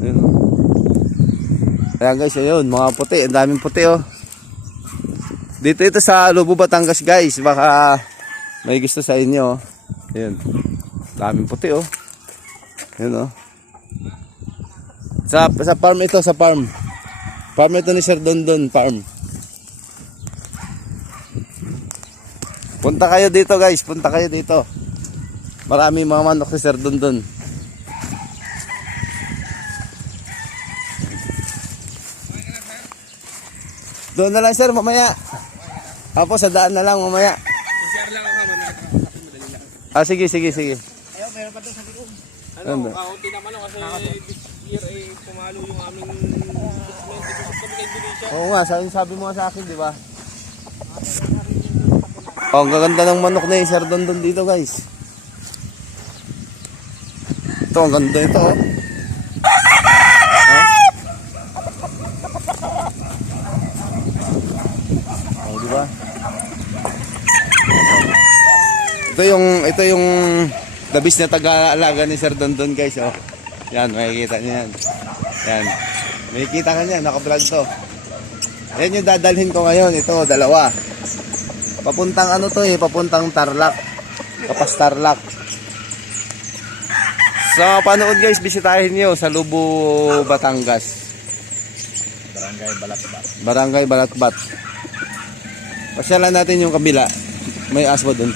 Ayun. Ayan guys, ayun, mga puti, ang daming puti oh. Dito ito sa Lubo, Batangas guys, baka may gusto sa inyo. oh. Ayun, daming puti oh. Ayun oh. Sa, sa farm ito, sa farm. Farm ito ni Sir Dondon, farm. Punta kayo dito guys, punta kayo dito. Marami mga manok si Sir Dondon. Doon na lang sir, mamaya. Apo, sa daan na lang mamaya. Share lang ako, mamaya. Ah, sige, sige, sige. Ayun, meron pa doon sa likod. Ano, Ano? kaunti naman ako kasi year eh, pumalo yung aming investment. Kami kay Indonesia. Oo nga, sabi, sabi mo nga sa akin, di ba? Oh, ang gaganda ng manok na yung Sir Dondon dito, guys. Ito, ang ganda ito, oh. Ba? Ito yung ito yung dabis na taga-alaga ni Sir Dondon, guys, oh. Yan, makikita niyo yan. Yan. Makikita ka niya, naka-vlog to. Yan yung dadalhin ko ngayon. Ito, dalawa. Papuntang ano to eh, papuntang Tarlac. Kapas Tarlac. So, panood guys, bisitahin nyo sa Lubo, Batangas. Barangay Balatbat. Barangay Balatbat. Pasyalan natin yung kabila. May aswa dun.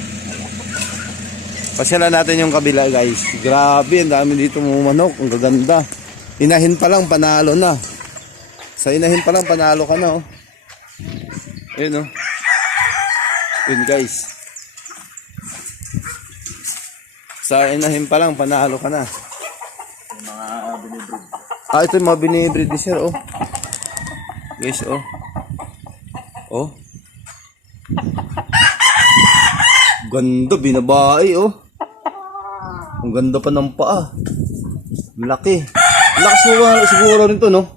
Pasyalan natin yung kabila guys. Grabe, ang dami dito mga manok. Ang gaganda. Inahin pa lang, panalo na. Sa inahin pa lang, panalo ka na oh. Ayun oh. Yun guys. Sa inahin pa lang, panalo ka na. Yung mga binibrid. Ah, ito yung mga binibreed ni sir, oh. Guys, oh. Oh. Ganda, binabae, oh. Ang ganda pa ng paa. Laki. Ang Laki siguro, siguro rin to, no?